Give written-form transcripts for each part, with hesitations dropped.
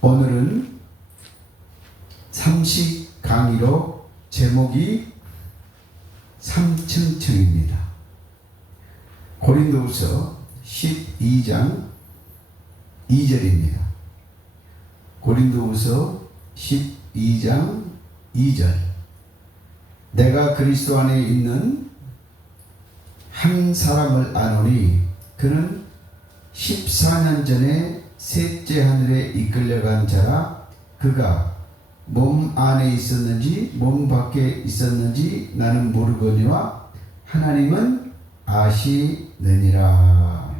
오늘은 삼식 강의로 제목이 삼층층입니다. 고린도후서 12장 2절입니다. 고린도후서 12장 2절. 내가 그리스도 안에 있는 한 사람을 아노니 그는 14년 전에 셋째 하늘에 이끌려간 자라. 그가 몸 안에 있었는지 몸 밖에 있었는지 나는 모르거니와 하나님은 아시느니라.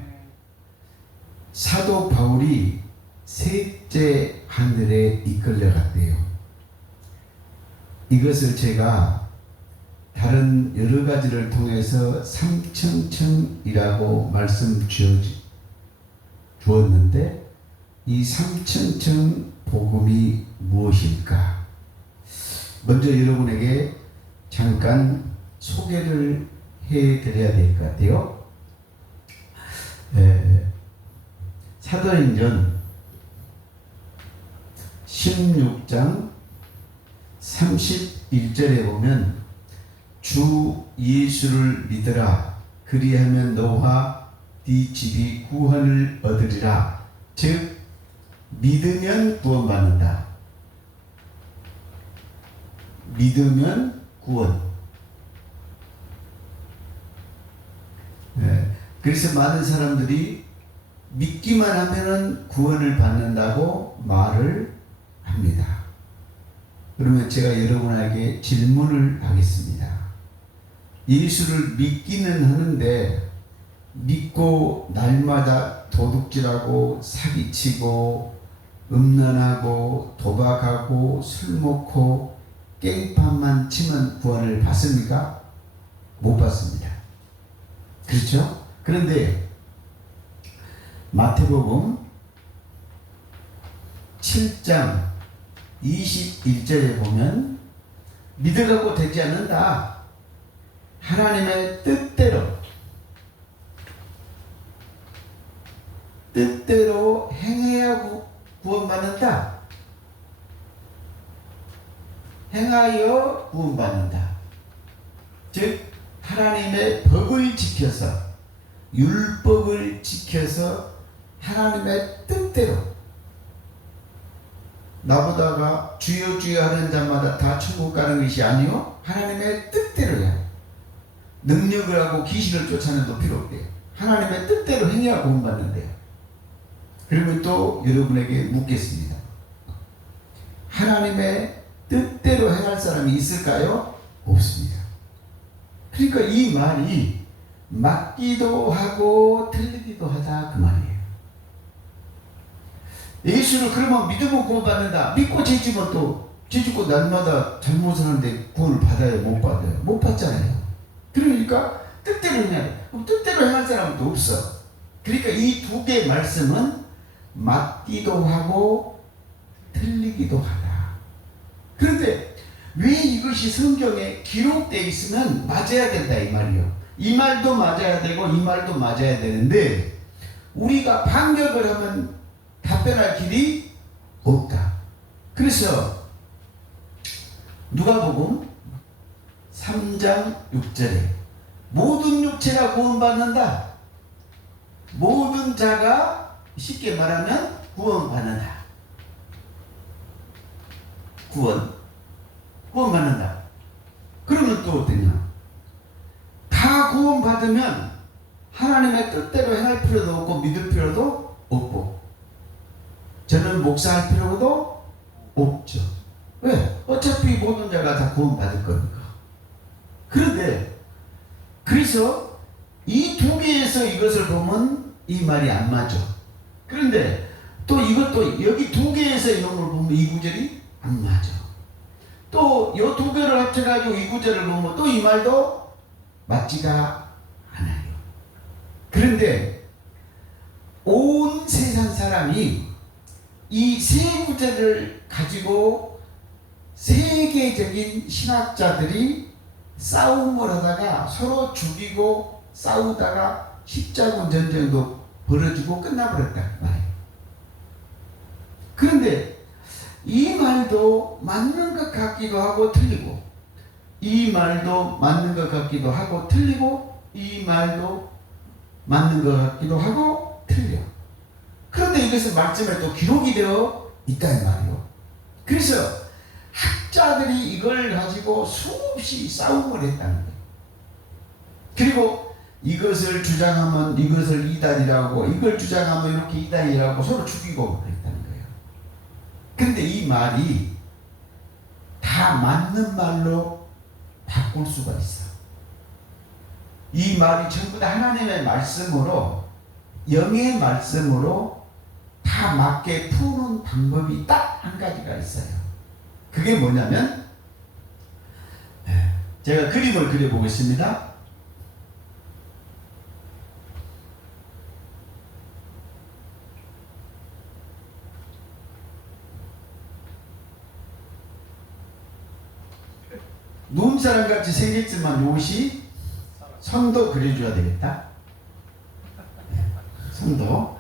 사도 바울이 셋째 하늘에 이끌려갔대요. 이것을 제가 다른 여러 가지를 통해서 삼층층이라고 말씀 주었는데 이 삼층층 복음이 무엇일까? 먼저 여러분에게 잠깐 소개를 해드려야 될 것 같아요. 사도행전 16장 31절에 보면 주 예수를 믿으라. 그리하면 너와 네 집이 구원을 얻으리라. 즉 믿으면 구원받는다. 믿으면 구원. 그래서 많은 사람들이 믿기만 하면은 구원을 받는다고 말을 합니다. 그러면 제가 여러분에게 질문을 하겠습니다. 예수를 믿기는 하는데 믿고 날마다 도둑질하고 사기치고 음란하고 도박하고 술 먹고 깽판만 치면 구원을 받습니까? 못 받습니다. 그렇죠? 그런데 마태복음 7장 21절에 보면 믿어갖고 되지 않는다. 하나님의 뜻대로 행해야 구원받는다. 행하여 구원받는다. 즉 하나님의 법을 지켜서 율법을 지켜서 하나님의 뜻대로 나보다가 주여 주여 하는 자마다 다 천국 가는 것이 아니요 하나님의 뜻대로야. 능력을 하고 귀신을 쫓아내도 필요 없대요. 하나님의 뜻대로 행해야 구원받는데요. 그러면 또 여러분에게 묻겠습니다. 하나님의 뜻대로 행할 사람이 있을까요? 없습니다. 그러니까 이 말이 맞기도 하고 틀리기도 하다 그 말이에요. 예수를 그러면 믿으면 구원받는다. 믿고 죄지면 또 죄짓고 날마다 잘못하는데 구원을 받아요? 못 받아요? 못 받잖아요. 그러니까 뜻대로 해야 돼. 그럼 뜻대로 행할 사람은 또 없어. 그러니까 이 두 개의 말씀은 맞기도 하고 틀리기도 하다. 그런데 왜 이것이 성경에 기록되어 있으면 맞아야 된다 이 말이요. 이 말도 맞아야 되고 이 말도 맞아야 되는데 우리가 반격을 하면 답변할 길이 없다. 그래서 누가복음 3장 6절에 모든 육체가 구원받는다. 모든 자가 쉽게 말하면 구원받는다. 구원받는다. 그러면 또 어떠냐? 다 구원받으면 하나님의 뜻대로 행할 필요도 없고 믿을 필요도 없고 저는 목사할 필요도 없죠. 왜? 어차피 모든 자가 다 구원받을 거니까. 그런데 그래서 이 두 개에서 이것을 보면 이 말이 안 맞아. 그런데 또 이것도 여기 두 개에서 이런 걸 보면 이 구절이 안 맞아. 또 이 두 개를 합쳐가지고 이 구절을 보면 또 이 말도 맞지가 않아요. 그런데 온 세상 사람이 이 세 구절을 가지고 세계적인 신학자들이 싸움을 하다가 서로 죽이고 싸우다가 십자군 전쟁도 벌어지고 끝나버렸다 말이에요. 그런데 이 말도 맞는 것 같기도 하고 틀리고, 이 말도 맞는 것 같기도 하고 틀리고, 이 말도 맞는 것 같기도 하고 틀려. 그런데 이것은 말씀에 또 기록이 되어 있다는 말이요. 그래서 학자들이 이걸 가지고 수없이 싸움을 했다는 거예요. 그리고 이것을 주장하면 이것을 이단이라고, 이걸 주장하면 이렇게 이단이라고 서로 죽이고 그랬다는 거예요. 근데 이 말이 다 맞는 말로 바꿀 수가 있어. 이 말이 전부 다 하나님의 말씀으로, 영의 말씀으로 다 맞게 푸는 방법이 딱 한 가지가 있어요. 그게 뭐냐면, 제가 그림을 그려보겠습니다. 눈사람 같이 생겼지만 옷이 손도 그려줘야 되겠다. 손도.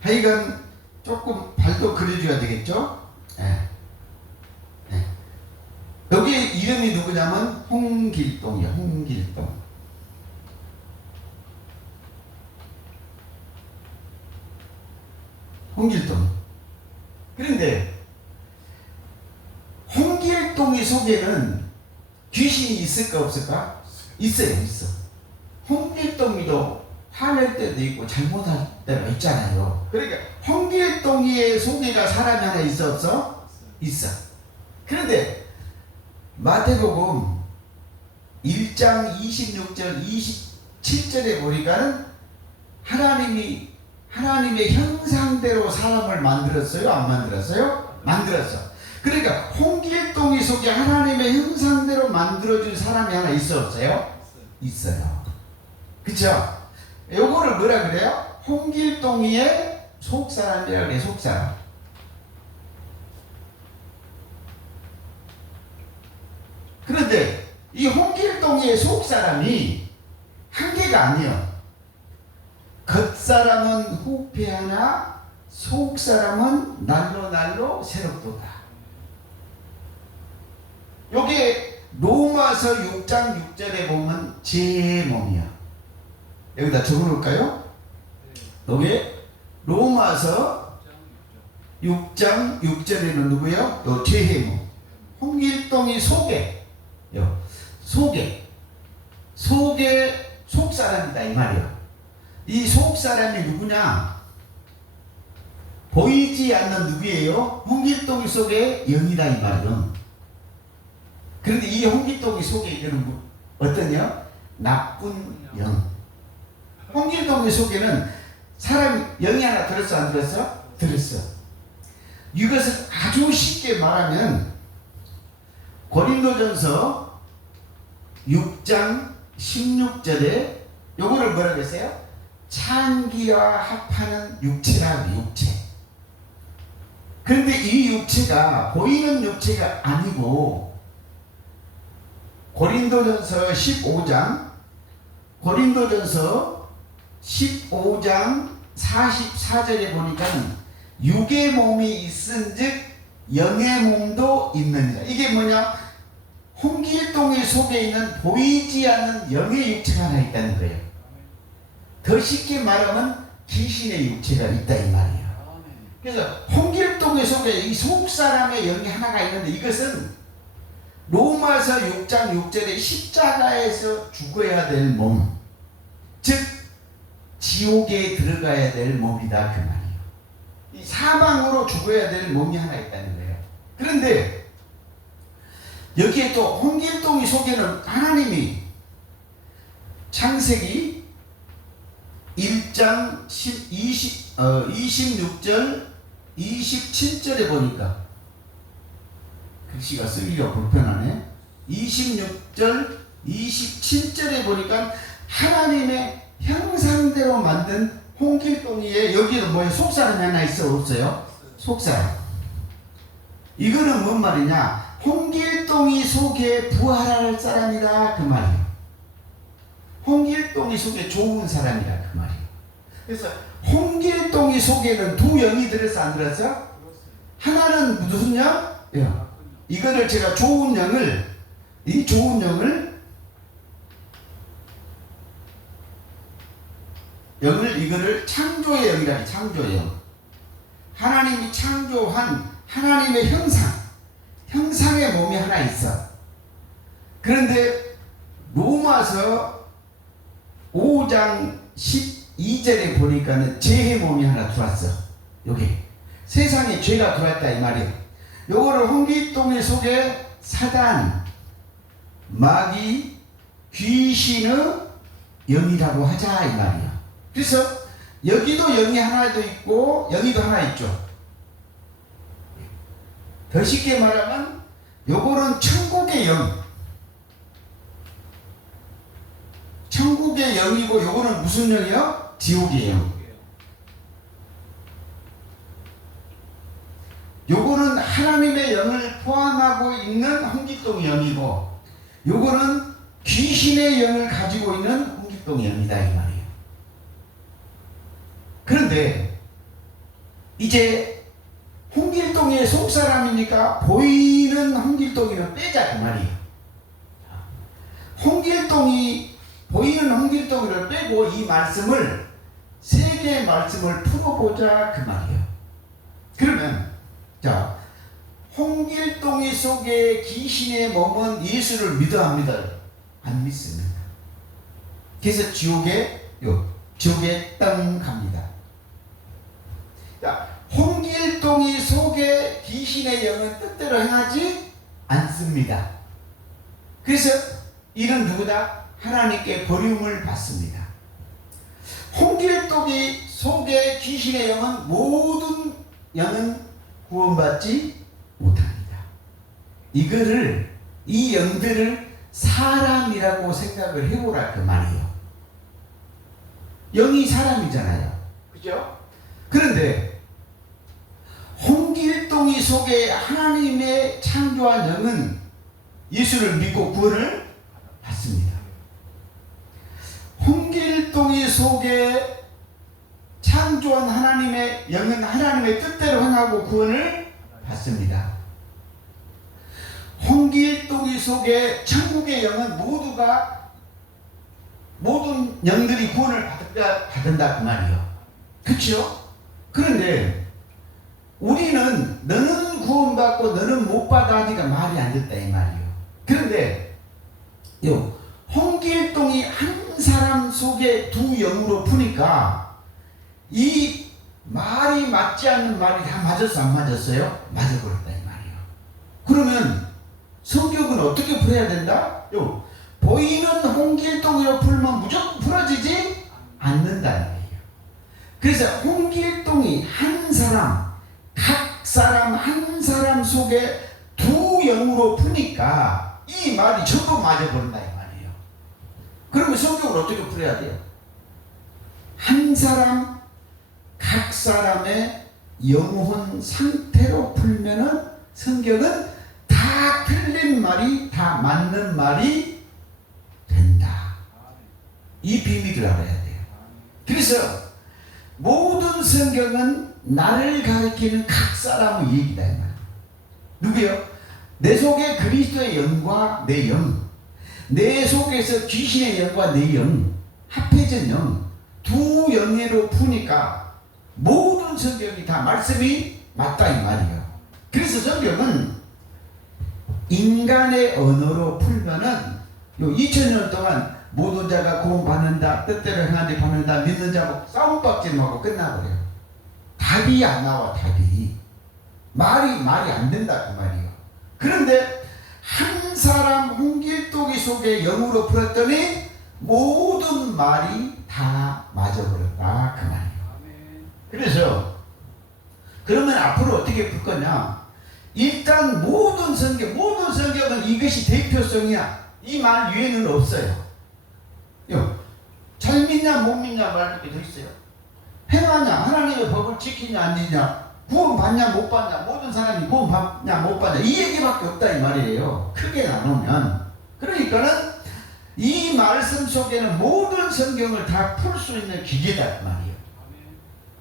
하여간 조금 발도 그려줘야 되겠죠. 여기 이름이 누구냐면 홍길동이야. 홍길동. 홍길동. 그런데 홍길동의 속에는 귀신이 있을까 없을까? 있어요. 있어. 홍길동이도 화낼 때도 있고 잘못할 때가 있잖아요. 그러니까 홍길동이의 속에가 사람이 하나 있어 없어? 있어. 그런데 마태복음 1장 26절 27절에 보니까는 하나님의 형상대로 사람을 만들었어요? 안 만들었어요? 만들었어. 그러니까 홍길동이 속에 하나님의 형상대로 만들어준 사람이 하나 있어 없어요? 있어요. 그쵸? 요거를 뭐라 그래요? 홍길동이의 속사람이라고 그래요. 속사람. 그런데 이 홍길동이의 속사람이 한 개가 아니에요. 겉사람은 후패하나 속사람은 날로 새롭도다. 요게 로마서 6장 6절에 보면 제 몸이야. 여기다 적어놓을까요? 요게 로마서 6장 6절에는 누구요? 또 죄의 몸. 홍길동이 속에 속사람이다 이 말이야. 이 속사람이 누구냐? 보이지 않는 누구예요? 홍길동이 속에 영이다 이 말이요. 그런데 이 홍길동이 속에 있는 어떠냐? 나쁜 영. 홍길동의 속에는 사람 영이 하나 들었어 안 들었어? 들었어. 이것을 아주 쉽게 말하면 고린도전서 6장 16절에 요거를 뭐라고 했어요? 창기와 합하는 육체라. 육체. 그런데 이 육체가 보이는 육체가 아니고 고린도전서 15장 44절에 보니까 육의 몸이 있은즉 영의 몸도 있느니라. 이게 뭐냐? 홍길동의 속에 있는 보이지 않는 영의 육체가 하나 있다는 거예요. 더 쉽게 말하면 귀신의 육체가 있다 이 말이에요. 그래서 홍길동의 속에 이 속사람의 영이 하나가 있는데 이것은 로마서 6장 6절에 십자가에서 죽어야 될 몸, 즉 지옥에 들어가야 될 몸이다 그 말이에요. 이 사망으로 죽어야 될 몸이 하나 있다는 거예요. 그런데 여기에 또 홍길동이 속에는 하나님이 창세기 1장 26절 27절에 보니까 글씨가 쓰기가 불편하네. 26절 27절에 보니까 하나님의 형상대로 만든 홍길동이에 여기는 뭐예요? 속사람이 하나 있어 없어요? 속사람. 이거는 뭔 말이냐? 홍길동이 속에 부활할 사람이다 그 말이에요. 홍길동이 속에 좋은 사람이다 그 말이에요. 그래서 홍길동이 속에는 두 영이 들었어 안 들었어? 하나는 무슨 영? 예. 이거를 제가 좋은 영을 이 좋은 영을 이거를 창조의 영이라니 창조의 영. 하나님이 창조한 하나님의 형상의 몸이 하나 있어. 그런데 로마서 5장 12절에 보니까는 죄의 몸이 하나 들어왔어. 여기 세상에 죄가 들어왔다 이 말이에요. 요거를 홍길동의 속에 사단, 마귀, 귀신의 영이라고 하자 이 말이에요. 그래서 여기도 영이 하나도 있고 여기도 하나 있죠. 더 쉽게 말하면 요거는 천국의 영, 천국의 영이고 요거는 무슨 영이요? 지옥의 영. 요거는 하나님의 영을 포함하고 있는 홍길동의 영이고 요거는 귀신의 영을 가지고 있는 홍길동의 영이다 이 말이에요. 그런데 이제 홍길동의 속사람이니까 보이는 홍길동이는 빼자 그 말이에요. 홍길동이 보이는 홍길동이를 빼고 이 말씀을 세 개의 말씀을 풀어보자 그 말이에요. 그러면 자, 홍길동이 속에 귀신의 몸은 예수를 믿어 합니다. 안 믿습니다. 그래서 지옥에 땅 갑니다. 자, 홍길동이 속에 귀신의 영은 뜻대로 행하지 않습니다. 그래서 이는 누구다? 하나님께 버림을 받습니다. 홍길동이 속에 귀신의 영은 모든 영은 구원받지 못합니다. 이 영들을 사람이라고 생각을 해보라 그 말이에요. 영이 사람이잖아요. 그죠? 그런데 홍길동이 속에 하나님의 창조한 영은 예수를 믿고 구원을 받습니다. 홍길동이 속에 창조한 하나님의 영은 하나님의 뜻대로 행하고 구원을 받습니다. 홍길동이 속에 천국의 영은 모든 영들이 구원을 받는다 그 말이에요. 그렇죠? 그런데 우리는 너는 구원받고 너는 못 받아 하니까 말이 안 됐다 이 말이에요. 그런데 홍길동이 한 사람 속에 두 영으로 푸니까 이 말이 맞지 않는 말이 다 맞았어 안 맞았어요? 맞아버렸다 이 말이에요. 그러면 성격은 어떻게 풀어야 된다? 보이는 홍길동으로 풀면 무조건 풀어지지 않는다는 거예요. 그래서 홍길동이 한 사람, 각 사람 한 사람 속에 두 영으로 푸니까 이 말이 전부 맞아버린다 이 말이에요. 그러면 성격을 어떻게 풀어야 돼요? 한 사람, 각 사람의 영혼 상태로 풀면은 성경은 다 틀린 말이 다 맞는 말이 된다. 이 비밀을 알아야 돼요. 그래서 모든 성경은 나를 가리키는 각 사람의 얘기다. 누구요? 내 속에 그리스도의 영과 내 영, 내 속에서 귀신의 영과 내 영, 합해진 영, 두 영예로 푸니까 모든 성경이 다 말씀이 맞다 이 말이에요. 그래서 성경은 인간의 언어로 풀면은 2000년 동안 모든 자가 구원받는다, 뜻대로 행하는 데 받는다, 믿는 자고 싸움박질하고 끝나버려요. 답이 안 나와. 답이 말이 안 된다 그 말이에요. 그런데 한 사람 홍길동이 속에 영으로 풀었더니 모든 말이 다 맞아버렸다 그 말이에요. 그래서 그러면 앞으로 어떻게 풀 거냐? 일단 모든 성경은 이것이 대표성이야. 이 말 위에는 없어요. 잘 믿냐 못 믿냐 말이 더 있어요. 행하냐, 하나님의 법을 지키냐 안 지키냐, 구원 받냐 못 받냐, 모든 사람이 구원 받냐 못 받냐, 이 얘기밖에 없다 이 말이에요. 크게 나누면. 그러니까는 이 말씀 속에는 모든 성경을 다 풀 수 있는 기계다 그 말이에요.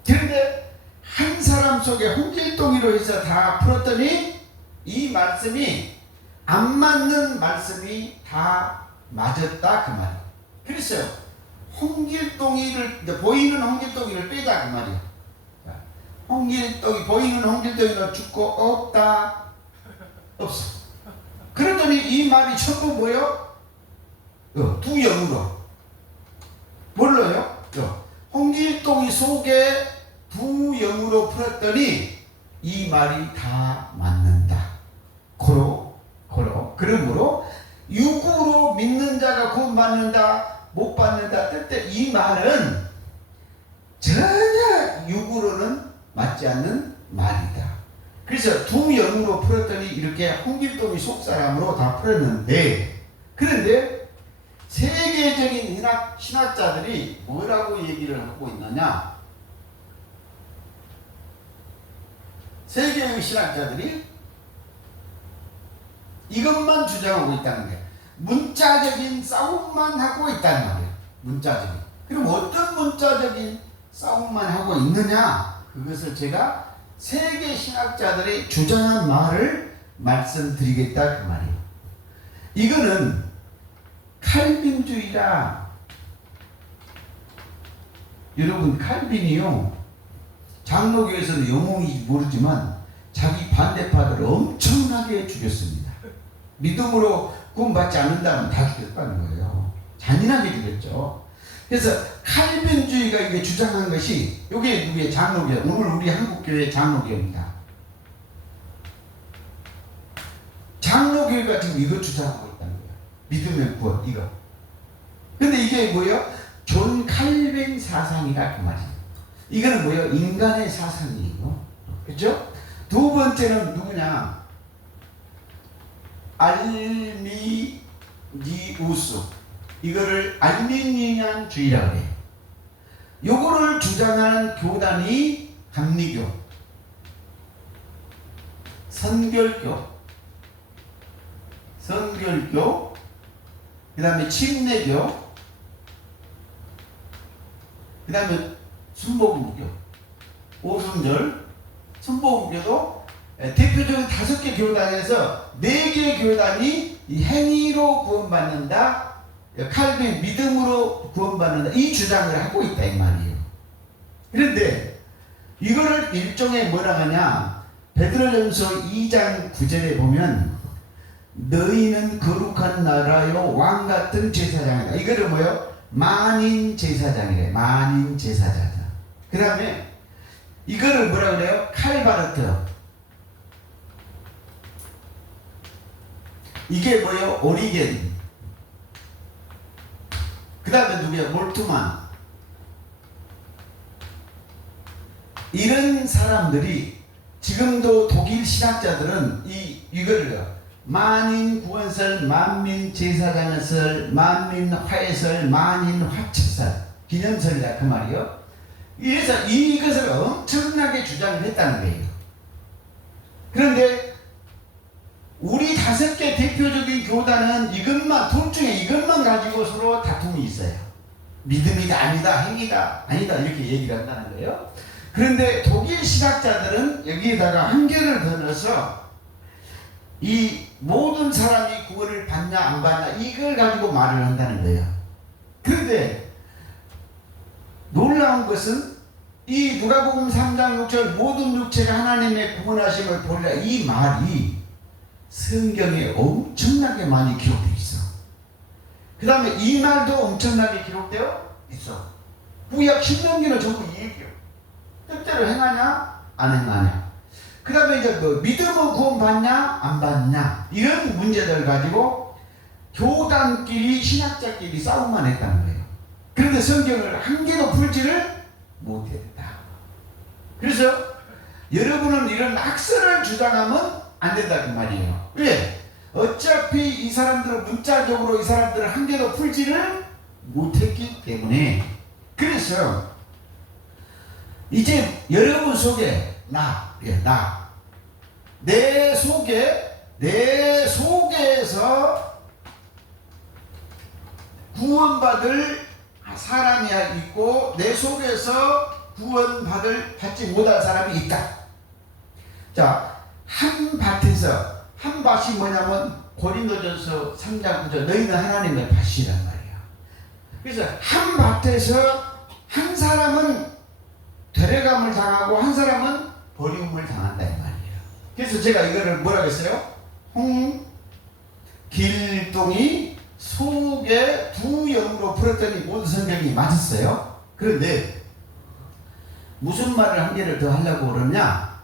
그런데 한 사람 속에 홍길동이로 해서 다 풀었더니 이 말씀이 안 맞는 말씀이 다 맞았다 그 말이에요. 그래서 홍길동이를 보이는 홍길동이를 빼자 그 말이에요. 홍길동이 보이는 홍길동이는 죽고 없다 없어. 그러더니 이 말이 전부 뭐요? 두 영으로 뭘로요? 홍길동이 속에 두 영으로 풀었더니 이 말이 다 맞는다. 고로 그러므로 육으로 믿는 자가 구원받는다 못 받는다 뜻대 이 말은 전혀 육으로는 맞지 않는 말이다. 그래서 두 영으로 풀었더니 이렇게 홍길동이 속사람으로 다 풀었는데, 그런데 세계적인 신학자들이 뭐라고 얘기를 하고 있느냐? 세계의 신학자들이 이것만 주장하고 있다는 거예요. 문자적인 싸움만 하고 있다는 말이에요. 문자적인. 그럼 어떤 문자적인 싸움만 하고 있느냐? 그것을 제가 세계 신학자들이 주장한 말을 말씀드리겠다 그 말이에요. 이거는 칼빈주의라. 여러분 칼빈이요, 장로교에서는 영웅인지 모르지만 자기 반대파들을 엄청나게 죽였습니다. 믿음으로 구원받지 않는다면 다 죽였다는 거예요. 잔인하게 죽였죠. 그래서 칼빈주의가 이게 주장한 것이, 이게 누구의 장로교, 오늘 우리 한국교회 장로교입니다. 장로교회가 지금 이거 주장하고 있다는 거예요. 믿음의 구원, 이거. 근데 이게 뭐예요? 존 칼빈 사상이다 그 말이에요. 이거는 뭐예요? 인간의 사상이에요. 그렇죠? 두 번째는 누구냐? 알미니우스. 이거를 알미니안주의라고 해요. 요거를 주장하는 교단이 감리교, 선결교, 그 다음에 침례교, 그 다음에 순복음교, 오순절, 순복음교도 대표적인 5개 교단에서 4개 교단이 이 행위로 구원받는다, 칼빈 믿음으로 구원받는다, 이 주장을 하고 있다 이 말이에요. 그런데 이거를 일종의 뭐라 하냐, 베드로전서 2장 9절에 보면 너희는 거룩한 나라요 왕같은 제사장이다. 이거를 뭐요? 만인 제사장이래. 만인 제사장. 그 다음에 이거를 뭐라 그래요? 칼바르트. 이게 뭐예요? 오리겐. 그 다음에 누구야? 몰트만. 이런 사람들이 지금도 독일 신학자들은 이거를 만인 구원설, 만민 제사장설, 만민 화해설, 만인 화채설, 기념설이다 그 말이요. 이래서 이것을 엄청나게 주장을 했다는 거예요. 그런데 우리 5개 대표적인 교단은 이것만, 둘 중에 이것만 가지고 서로 다툼이 있어요. 믿음이다 아니다, 행위다 아니다 이렇게 얘기를 한다는 거예요. 그런데 독일 신학자들은 여기에다가 한 개를 더 넣어서 이 모든 사람이 구원을 받냐 안 받냐 이걸 가지고 말을 한다는 거예요. 그런데 놀라운 것은 이 누가복음 3장 6절 모든 육체가 하나님의 구원하심을 보리라, 이 말이 성경에 엄청나게 많이 기록되어 있어. 그 다음에 이 말도 엄청나게 기록되어 있어. 구약 신명기는 전부 이 얘기예요. 뜻대로 행하냐 안 행하냐, 그 다음에 이제 뭐 믿음은 구원받냐 안 받냐, 이런 문제들 가지고 교단끼리 신학자끼리 싸움만 했다는 거예요. 그런데 성경을 한 개도 풀지를 못했다. 그래서 여러분은 이런 학설을 주장하면 안 된다 그 말이에요. 왜? 어차피 이 사람들은 문자적으로 이 사람들은 한 개도 풀지를 못했기 때문에. 그래서 이제 여러분 속에 내 속에서 구원받을 사람이 있고 내 속에서 받지 못할 사람이 있다. 자, 한 밭에서, 한 밭이 뭐냐면 고린도전서 3장 9절 너희는 하나님의 밭이란 말이야. 그래서 한 밭에서 한 사람은 데려감을 당하고 한 사람은 버림을 당한다 이 말이에요. 그래서 제가 이거를 뭐라고 했어요? 홍길동이 속에 두 영으로 풀었더니 모든 성경이 맞았어요. 그런데 무슨 말을 한 개를 더 하려고 그러냐?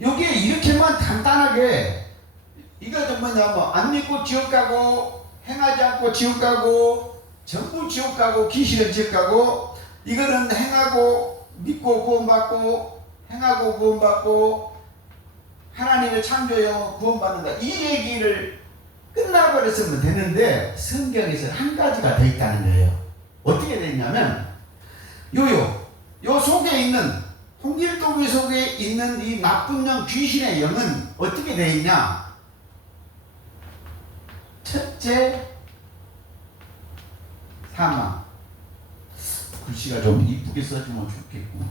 여기에 이렇게만 간단하게 이거 좀 뭐냐면 안 믿고 지옥 가고 행하지 않고 지옥 가고 전부 지옥 가고 귀신은 지옥 가고 이거는 행하고 믿고 구원받고 행하고 구원받고 하나님의 창조여 구원받는다 이 얘기를 끝나버렸으면 되는데 성경에서 한 가지가 더 있다는 거예요. 어떻게 되어 있냐면 요 속에 있는 홍길동이 속에 있는 이 나쁜 영 귀신의 영은 어떻게 되어 있냐? 첫째 사망. 글씨가 좀 이쁘게 써주면 좋겠고.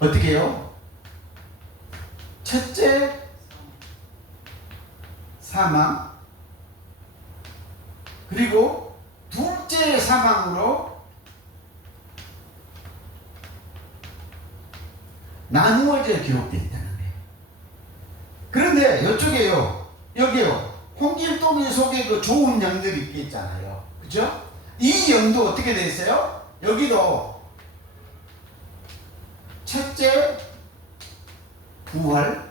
어떻게 해요? 첫째 사망, 그리고 둘째 사망으로 나누어져 기록되어 있다는 거예요. 그런데 이쪽에요, 여기요, 홍길동이 속에 그 좋은 영들이 있겠잖아요. 그죠? 이 영도 어떻게 되어 있어요? 여기도 첫째 부활,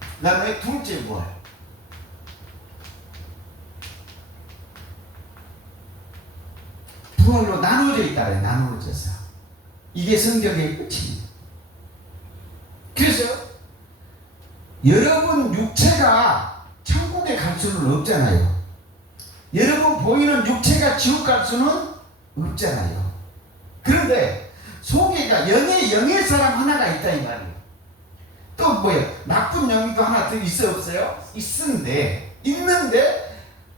그 다음에 둘째 부활. 부활로 나누어져 있다 그래요. 나누어져서. 이게 성경의 끝입니다. 그래서 여러분 육체가 천국에 갈 수는 없잖아요. 여러분 보이는 육체가 지옥 갈 수는 없잖아요. 그런데 속에가 영의 사람 하나가 있다 이 말이에요. 또 뭐예요? 나쁜 영이 또 하나 더 있어 없어요? 있는데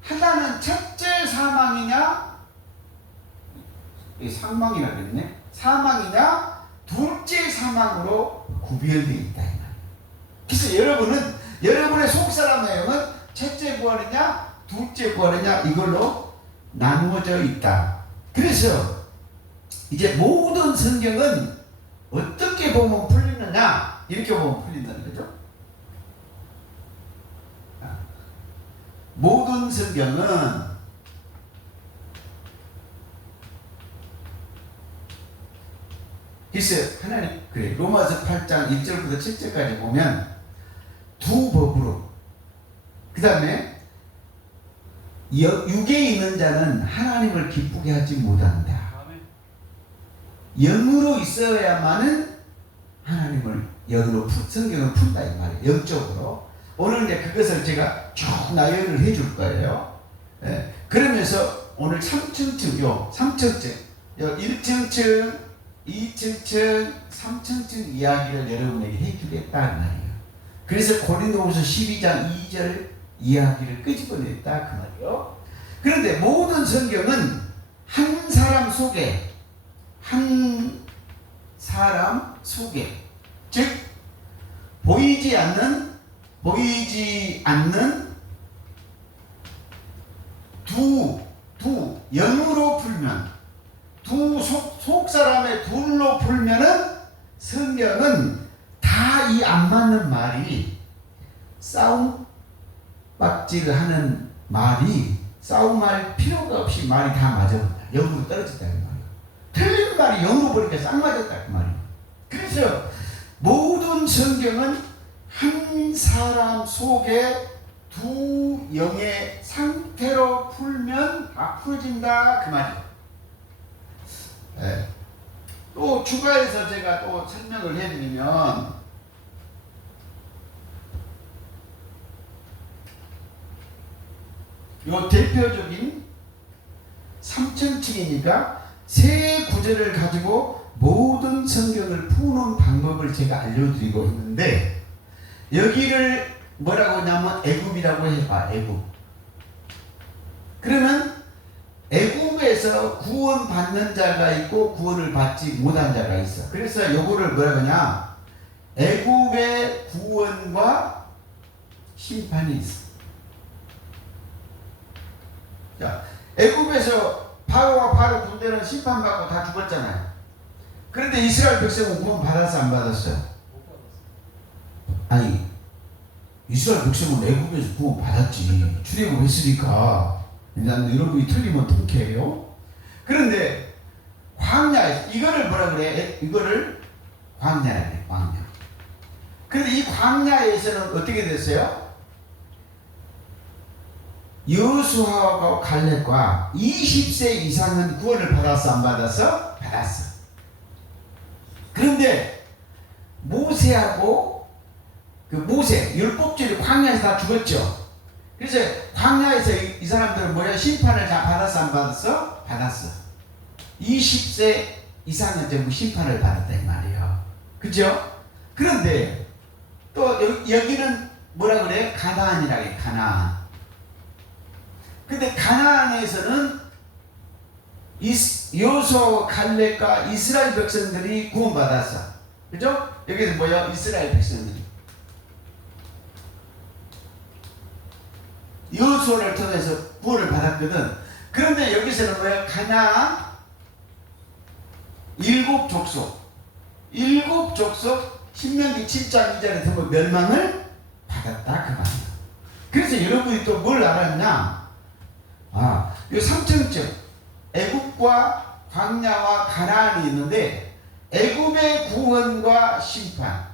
하나는 첫째 사망이냐 상망이라 그랬네. 사망이냐 둘째 사망으로 구별되어 있다 이 말이에요. 그래서 여러분의 속사람의 영은 첫째 부활이냐 둘째 부활이냐 이걸로 나누어져 있다. 그래서 이제 모든 성경은 어떻게 보면 풀리느냐 이렇게 보면 풀린다는 거죠. 모든 성경은 글쎄 하나님 그래 로마서 8장 1절부터 7절까지 보면 두 법으로 그 다음에 육에 있는 자는 하나님을 기쁘게 하지 못한다. 영으로 있어야만은 하나님을 영으로 성경을 푼다 이 말이에요. 영적으로. 오늘 이제 그것을 제가 쭉 나열을 해줄 거예요. 예. 그러면서 오늘 3층층 요 3층층 요 1층층 2층층 3층층 이야기를 여러분에게 해주겠다는 말이에요. 그래서 고린도후서 12장 2절 이야기를 끄집어냈다 그 말이에요. 그런데 모든 성경은 한 사람 속에 즉 보이지 않는 두 영으로 풀면 두 속 사람의 둘로 풀면은 성경은 다 이 안 맞는 말이 싸움박질하는 말이 싸움할 필요가 없이 말이 다 맞아버린다. 영으로 떨어졌다는 말이에요. 틀린 말이 영으로 보니까 싹 맞았다 그 말이에요. 그래서 모든 성경은 한 사람 속에 두 영의 상태로 풀면 다 풀어진다 그 말이에요. 네. 또 추가해서 제가 또 설명을 해드리면 요 대표적인 3층층이니까 세 구절을 가지고 모든 성경을 푸는 방법을 제가 알려드리고 있는데 여기를 뭐라고 하냐면 애굽이라고 해봐. 애굽. 그러면 애굽에서 애굽에서 구원받는 자가 있고 구원을 받지 못한 자가 있어. 그래서 요거를 뭐라 그러냐, 애굽의 구원과 심판이 있어. 자, 애굽에서 바로와 바로 군대는 심판받고 다 죽었잖아요. 그런데 이스라엘 백성은 구원 받았어 안 받았어요? 아니, 이스라엘 백성은 애굽에서 구원 받았지. 출애굽했으니까. 난 여러분이 틀리면 통쾌해요. 그런데 광야에서 이거를 뭐라 그래? 이거를 광야라 그래. 광야. 그런데 이 광야에서는 어떻게 됐어요? 여호수아와 갈렙과 20세 이상은 구원을 받았어 안 받았어? 받았어. 그런데 모세하고 그 모세 율법주의 광야에서 다 죽었죠. 그래서 광야에서 이 사람들은 뭐야? 심판을 다 받았어 안 받았어? 받았어. 20세 이상은 전부 심판을 받았다 이 말이에요. 그죠? 그런데 또 여기는 뭐라 그래? 가나안이라 그래. 가나안. 근데 가나안에서는 여호수아와 갈렙과 이스라엘 백성들이 구원받았어. 그죠? 여기서 뭐야? 이스라엘 백성들이 여호수아를 통해서 구원을 받았거든. 그런데 여기서는 뭐야? 가나안 일곱 족속 신명기 7장 2절에 보면 멸망을 받았다 그 말이야. 그래서 여러분이 또 뭘 알았냐? 아, 이 3층쯤 애굽과 광야와 가나안이 있는데 애굽의 구원과 심판,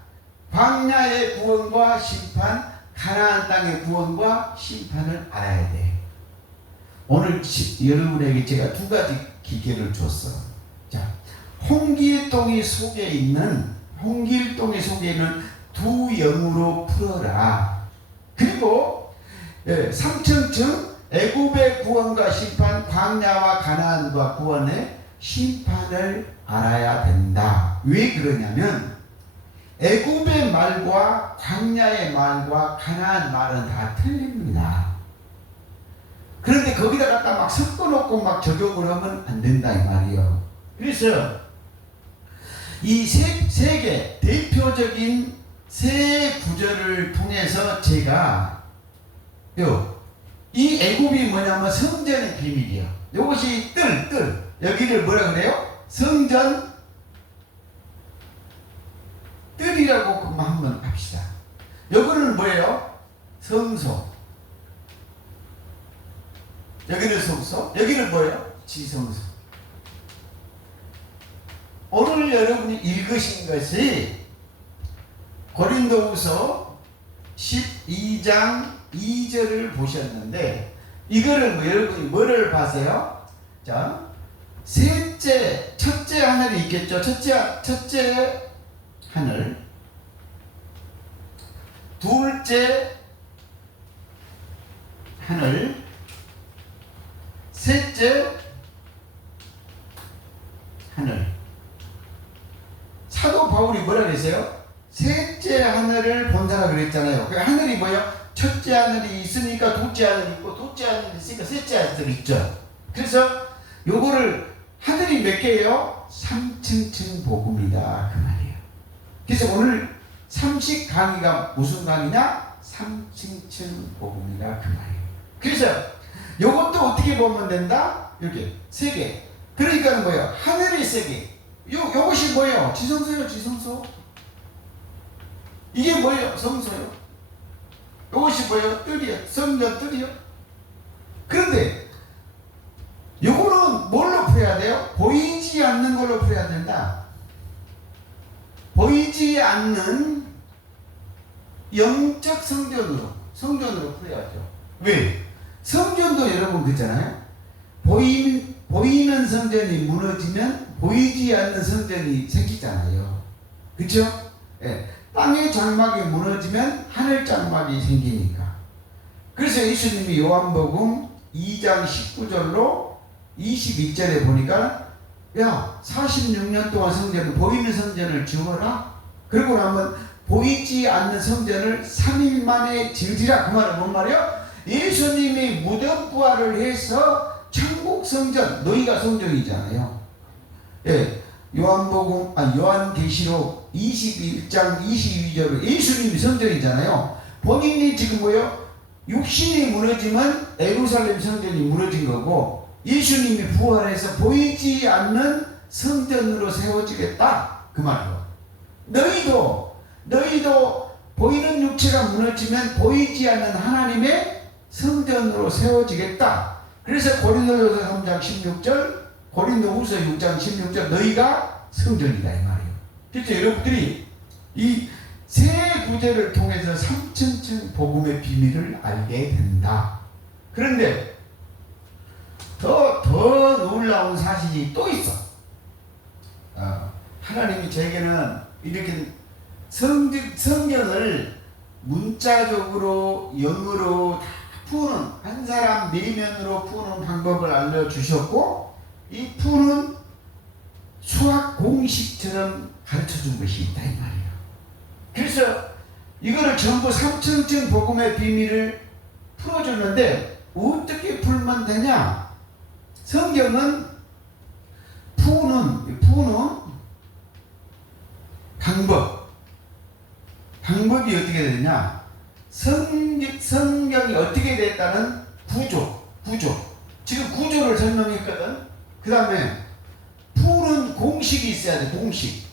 광야의 구원과 심판, 가나안 땅의 구원과 심판을 알아야 돼. 오늘 여러분에게 제가 두 가지 기계를 줬어. 자, 홍길동이 속에 있는 두 영으로 풀어라. 그리고 3층쯤 애굽의 구원과 심판, 광야와 가나안과 구원의 심판을 알아야 된다. 왜 그러냐면 애굽의 말과 광야의 말과 가나안 말은 다 틀립니다. 그런데 거기다 갖다 막 섞어놓고 막 적용을 하면 안 된다 이 말이에요. 그래서 이 세 개 대표적인 세 구절을 통해서 제가 이 애굽이 뭐냐면 성전의 비밀이야. 이것이 뜰 여기를 뭐라 그래요? 성전 뜰이라고 한번 합시다. 여기는 뭐예요? 성소. 여기는 성소. 여기는 뭐예요? 지성소. 오늘 여러분이 읽으신 것이 고린도후서 12장 2절을 보셨는데 이거를 여러분이 뭐를 봐세요? 자, 첫째 하늘이 있겠죠. 첫째 하늘, 둘째 하늘, 셋째 하늘. 사도 바울이 뭐라 그랬어요? 셋째 하늘을 본다라 그랬잖아요. 그 하늘이 뭐예요? 첫째 하늘이 있으니까 둘째 하늘이 있고, 둘째 하늘이 있으니까 셋째 하늘이 있죠. 그래서 요거를 하늘이 몇 개예요? 3층층 복음이다 그 말이에요. 그래서 오늘 30 강의가 무슨 강의냐? 3층층 복음이다 그 말이에요. 그래서 요것도 어떻게 보면 된다? 이렇게 세 개. 그러니까 뭐예요? 하늘이 세 개. 요것이 뭐예요? 지성소요, 지성소. 이게 뭐예요? 성소요. 요것이 뭐예요? 뜰이요. 성전 뜰이요. 그런데 요거는 뭘로 풀어야 돼요? 보이지 않는 걸로 풀어야 된다. 보이지 않는 영적 성전으로 풀어야죠. 왜? 성전도 여러분 그렇잖아요. 보이는 성전이 무너지면 보이지 않는 성전이 생기잖아요. 그렇죠? 예. 땅의 장막이 무너지면 하늘 장막이 생기니까. 그래서 예수님이 요한복음 2장 19절로 22절에 보니까 야 46년 동안 성전을 보이는 성전을 지어라. 그러고 나면 보이지 않는 성전을 3일 만에 지으리라. 그 말은 뭔 말이야? 예수님이 무덤 부활을 해서 천국 성전, 너희가 성전이잖아요. 예, 요한계시록 21장 22절에 예수님이 성전이잖아요. 본인이 지금 뭐요? 육신이 무너지면 예루살렘 성전이 무너진 거고, 예수님이 부활해서 보이지 않는 성전으로 세워지겠다 그 말이에요. 너희도 보이는 육체가 무너지면 보이지 않는 하나님의 성전으로 세워지겠다. 그래서 고린도전서 3장 16절, 고린도후서 6장 16절, 너희가 성전이다 이 말이에요. 그래서 여러분들이 이 세 구절을 통해서 삼층층 복음의 비밀을 알게 된다. 그런데 더 놀라운 사실이 또 있어. 하나님이 제게는 이렇게 성경을 문자적으로 영어로 다 푸는, 한 사람 내면으로 푸는 방법을 알려주셨고, 이 푸는 수학 공식처럼 가르쳐준 것이 있다 이 말이에요. 그래서 이거를 전부 삼층층 복음의 비밀을 풀어주는데 어떻게 풀면 되냐? 성경은 푸는 방법이 어떻게 되냐? 성경이 어떻게 됐다는 구조. 지금 구조를 설명했거든. 그 다음에 푸는 공식이 있어야 돼. 공식.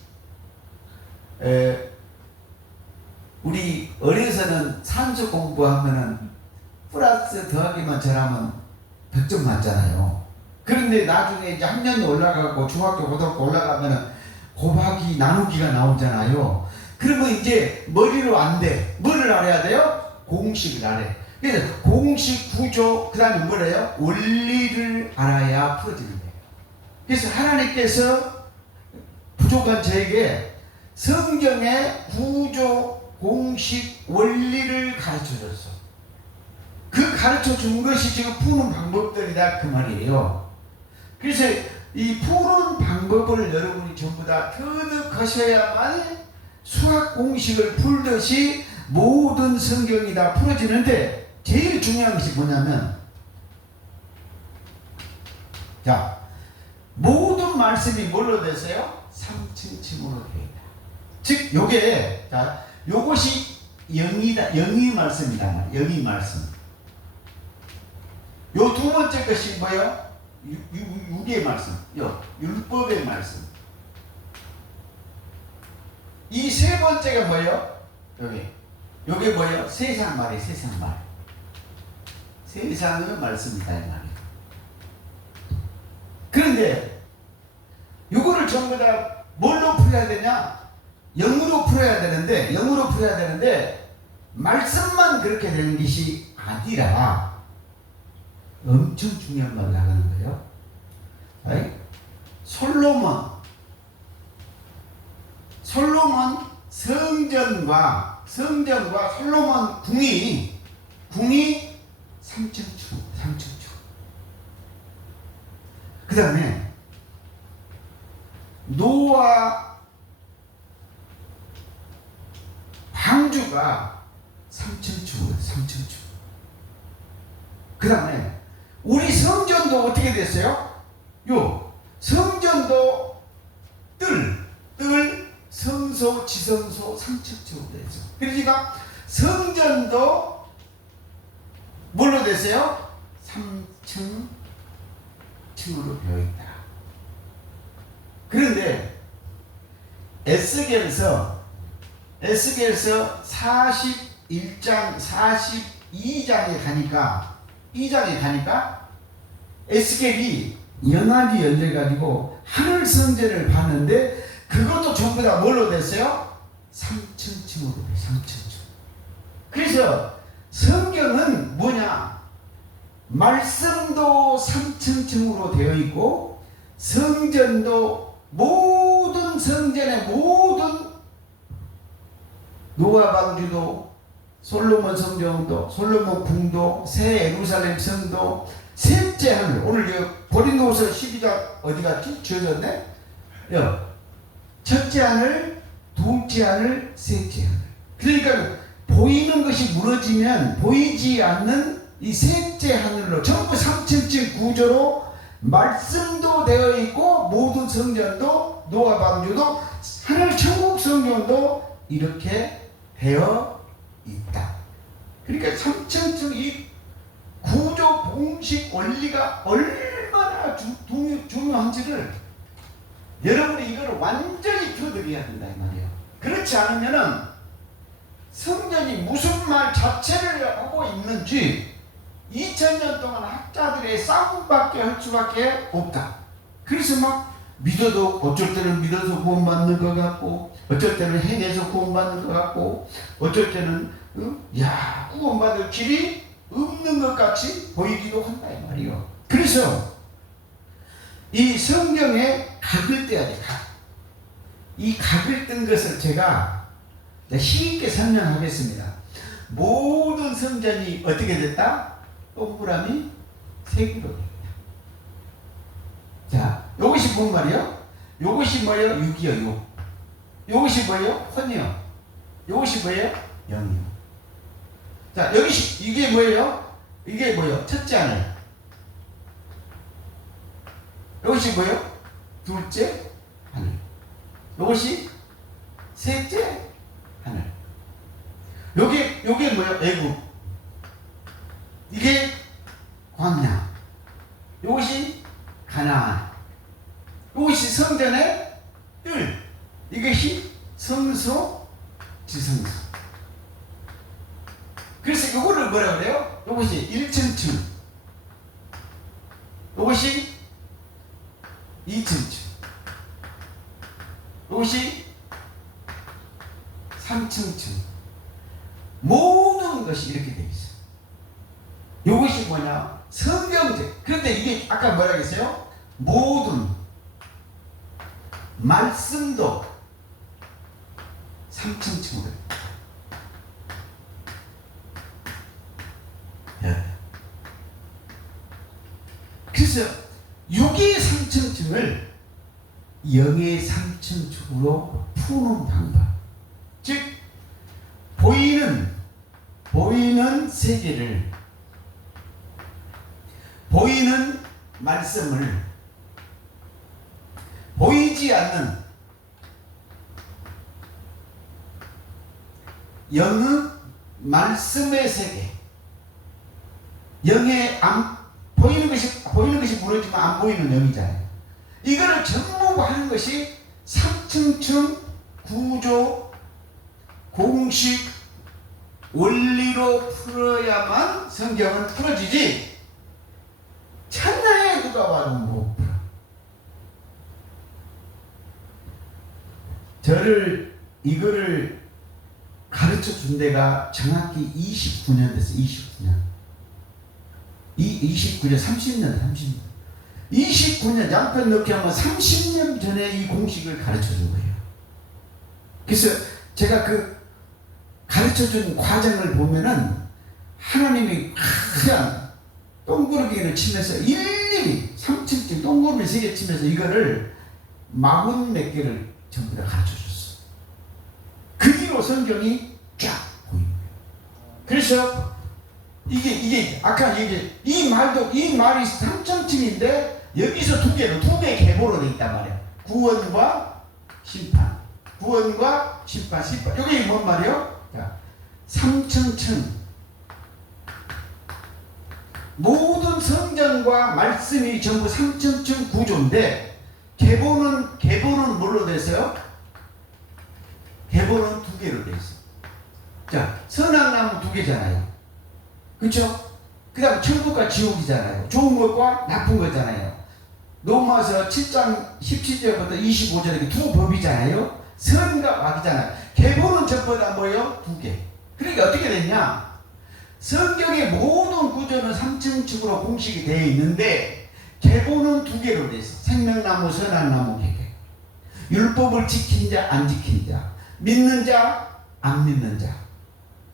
우리 어려서는 산수 공부하면은 플러스 더하기만 잘하면 100점 맞잖아요. 그런데 나중에 이제 학년이 올라가고 중학교 고등학교 올라가면은 곱하기 나누기가 나오잖아요. 그러면 이제 머리로 안 돼. 뭐를 알아야 돼요? 공식을 알아야 돼. 그래서 공식, 구조, 그 다음에 뭐래요? 원리를 알아야 풀어지는 거예요. 그래서 하나님께서 부족한 저에게 성경의 구조, 공식, 원리를 가르쳐줬어. 그 가르쳐준 것이 지금 푸는 방법들이다 그 말이에요. 그래서 이 푸는 방법을 여러분이 전부 다 터득하셔야만 수학 공식을 풀듯이 모든 성경이 다 풀어지는데, 제일 중요한 것이 뭐냐면, 자, 모든 말씀이 뭘로 되세요? 삼층층으로 되어 있다. 즉 요게, 자, 요것이 영이다. 영의 말씀이다. 영의 말씀. 요 두 번째 것이 뭐예요? 육의 말씀. 율법의 말씀. 이 세 번째가 뭐예요? 요게 뭐예요? 세상 말이에요. 세상 말. 세상의 말씀이다 이 말이에요. 그런데 요거를 전부 다 뭘로 풀어야 되냐? 영으로 풀어야 되는데 말씀만 그렇게 되는 것이 아니라 엄청 중요한 말 나가는 거예요. 솔로몬 성전과 솔로몬 궁이 3층. 그 다음에 노아 방주가 3층. 그 다음에 우리 성전도 어떻게 됐어요? 성전도 뜰, 성소, 지성소 3층으로 되죠. 그러니까 성전도 뭘로 됐어요? 3층으로 되어 있다. 그런데 에스겔서 41장 42장에 가니까 에스겔이 영안이 열려가지고 하늘 성전을 봤는데 그것도 전부 다 뭘로 됐어요? 3층으로 돼요. 3층. 그래서 성경은 뭐냐? 말씀도 3층으로 되어 있고, 성전도 모든 성전의 모든 노아 방주도, 솔로몬 성전도, 솔로몬 궁도, 새 예루살렘 성도, 셋째 하늘. 오늘 고린도후서 12장 어디 갔지? 지어졌네? 첫째 하늘, 둘째 하늘, 셋째 하늘. 그러니까 보이는 것이 무너지면 보이지 않는 이 셋째 하늘로 전부 3층쯤 구조로 말씀도 되어 있고 모든 성전도 노아 방주도 하늘 천국 성전도 이렇게 되어 있다. 그러니까 3층쯤 이 구조 공식 원리가 얼마나 중요한지를 여러분이 이걸 완전히 들어드려야 된다 이 말이에요. 그렇지 않으면은 성전이 무슨 말 자체를 하고 있는지 2000년 동안 학자들의 싸움밖에 할 수밖에 없다. 그래서 막 믿어도 어쩔 때는 믿어서 구원받는 것 같고 어쩔 때는 행해서 구원받는 것 같고 어쩔 때는 구원받을 길이 없는 것 같이 보이기도 한다 이 말이요. 그래서 이 성경에 각을 떼야 돼. 이 각을 뜬 것을 제가 쉽게 설명하겠습니다. 모든 성전이 어떻게 됐다? 동그라미 3개로 됩니다. 자, 이것이 뭔 말이요? 이것이 뭐예요? 6이요, 6. 이것이 뭐예요? 혼이요. 이것이 뭐예요? 0이요. 자, 여기 이게 뭐예요? 이게 뭐예요? 첫째 하늘. 이것이 뭐예요? 둘째 하늘. 이것이 셋째 하늘. 요게 뭐예요? 애국. 이게 광야. 이것이 가나안. 이것이 성전의 뜰. 이것이 성소, 지성소. 그래서 이거를 뭐라 그래요? 이것이 1층층. 이것이 2층층. 이것이 3층층. 모든 것이 이렇게 되어 있어요. 이것이 뭐냐? 성경제. 그런데 이게 아까 뭐라 했어요? 모든 말씀도 3층층으로. 그래서 6의 3층층을 0의 3층층으로 푸는 방법. 즉 보이는 세계를, 보이는 말씀을, 보이지 않는 영의 말씀의 세계, 영의 보이는 것이 모르지만 안 보이는 영이잖아요. 이거를 전부 하는 것이 3층층 구조 공식 원리로 풀어야만 성경은 풀어지지, 천하에 누가 와도 못 풀어. 저를 이거를 가르쳐 준 데가 정확히 29년 됐어요. 29년 30년 29년 양편 넣기 하면 30년 전에 이 공식을 가르쳐 준 거예요. 그래서 제가 그 가르쳐 준 과정을 보면은 하나님이 그냥 동그라미를 치면서 일일이 3층쯤 동그라미 3개 치면서 이거를 40몇 개를 전부 다 가르쳐 줬어. 그 뒤로 성경이 쫙 보입니다. 그래서 이게 아까 이 말이 3층인데 여기서 두 개 계보로 돼 있단 말이야. 구원과 심판. 여기 뭔 말이요? 자, 3층층. 모든 성전과 말씀이 전부 3층층 구조인데 계보는 뭘로 됐어요? 계보는 2개로 돼 있어. 자, 선악나무 2개잖아요. 그렇죠? 그 다음 천국과 지옥이잖아요. 좋은 것과 나쁜 거잖아요. 로마서 7장 17절부터 25절 이렇게 두 법이잖아요. 선과 악이잖아요. 계보는 전부 다 뭐예요? 2개. 그러니까 어떻게 됐냐? 성경의 모든 구조는 3층층으로 공식이 되어 있는데 계보는 2개로 돼 있어. 생명나무, 선악나무 계계. 율법을 지킨 자, 안 지킨 자, 믿는 자, 안 믿는 자,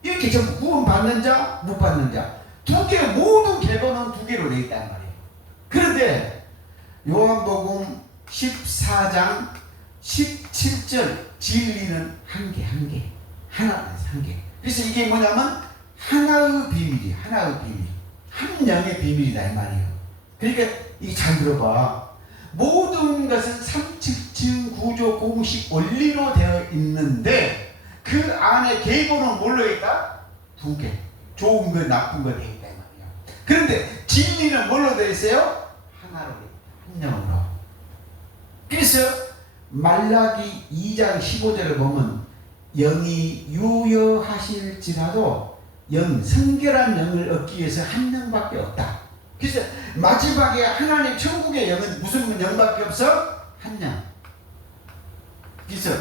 이렇게 전부 구원받는 자, 못 받는 자, 2개, 모든 계보는 2개로 되어 있단 말이에요. 그런데 요한복음 14장 17절 진리는 한 개, 하나에서 한 개. 그래서 이게 뭐냐면 하나의 비밀이에요. 하나의 비밀. 한 영의 비밀이다 이 말이에요. 그러니까 이 잘 들어봐. 모든 것은 삼층층 구조 공식 원리로 되어 있는데 그 안에 계보는 뭘로 있다? 두 개. 좋은 거 나쁜 거 되어 있다 이 말이에요. 그런데 진리는 뭘로 되어 있어요? 하나로 되어 있다. 한 영으로. 그래서 말라기 2장 15절을 보면 영이 유효하실지라도 성결한 영을 얻기 위해서 한 명밖에 없다. 그래서 마지막에 하나님 천국의 영은 무슨 영밖에 없어? 한 영. 그래서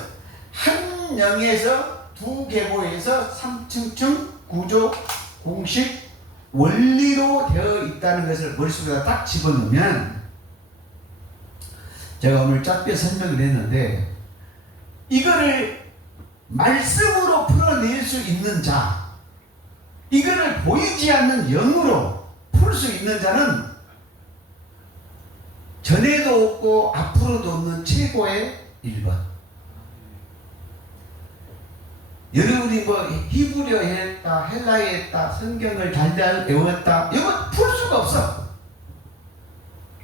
한 영에서 두 계보에서 삼층층 구조 공식 원리로 되어 있다는 것을 머릿속에 딱 집어넣으면, 제가 오늘 짧게 설명을 했는데 이거를 말씀으로 풀어낼 수 있는 자, 이거를 보이지 않는 영으로 풀 수 있는 자는 전에도 없고 앞으로도 없는 최고의 1번. 여러분이 뭐 히브리어 했다, 헬라어 했다, 성경을 달달 외웠다, 이거 풀 수가 없어.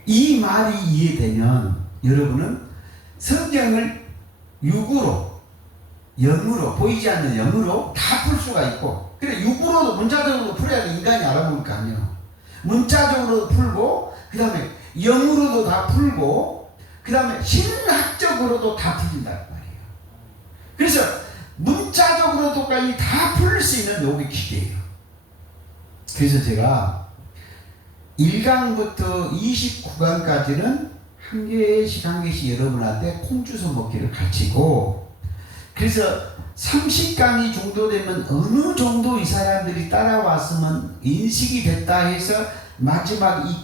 이 말이 이해되면 여러분은 성경을 육으로, 영으로, 보이지 않는 영으로 다 풀 수가 있고, 그래 육으로도 문자적으로 풀어야 돼. 인간이 알아볼 거 아니에요. 문자적으로도 풀고, 그 다음에 영으로도 다 풀고, 그 다음에 신학적으로도 다 풀린단 말이에요. 그래서 문자적으로도까지 다 풀 수 있는 요게 기계예요. 그래서 제가 1강부터 29강까지는 한 개씩 한 개씩 여러분한테 콩주소 먹기를 가르치고, 그래서 30강이 정도 되면 어느 정도 이 사람들이 따라왔으면 인식이 됐다 해서 마지막 이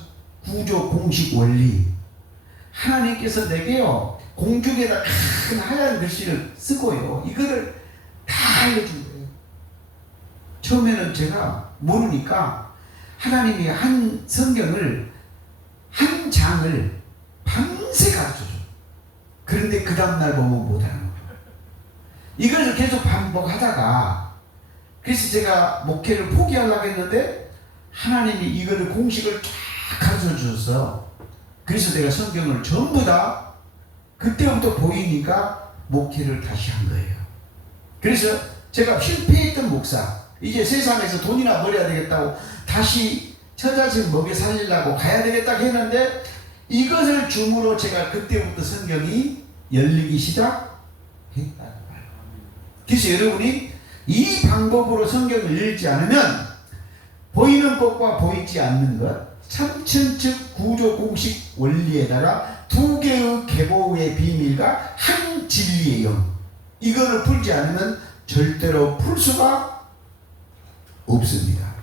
구조 공식 원리, 하나님께서 내게요 공중에다 큰 하얀 글씨를 쓰고요 이거를 다 알려준 거예요. 처음에는 제가 모르니까 하나님이 한 성경을 한 장을 밤새 가르쳐줘. 그런데 그 다음날 보면 못하는 거예요. 이걸 계속 반복하다가, 그래서 제가 목회를 포기하려고 했는데 하나님이 이거를 공식을 쫙 가르쳐 주셨어. 그래서 내가 성경을 전부 다 그때부터 보이니까 목회를 다시 한 거예요. 그래서 제가 실패했던 목사, 이제 세상에서 돈이나 벌어야 되겠다고 다시 처자식 먹여 살리려고 가야 되겠다 했는데, 이것을 줌으로 제가 그때부터 성경이 열리기 시작했다는 거예요. 그래서 여러분이 이 방법으로 성경을 읽지 않으면 보이는 것과 보이지 않는 것, 삼층측 구조 공식 원리에다가 두 개의 계보의 비밀과 한 진리의 영, 이거를 풀지 않으면 절대로 풀 수가 없습니다.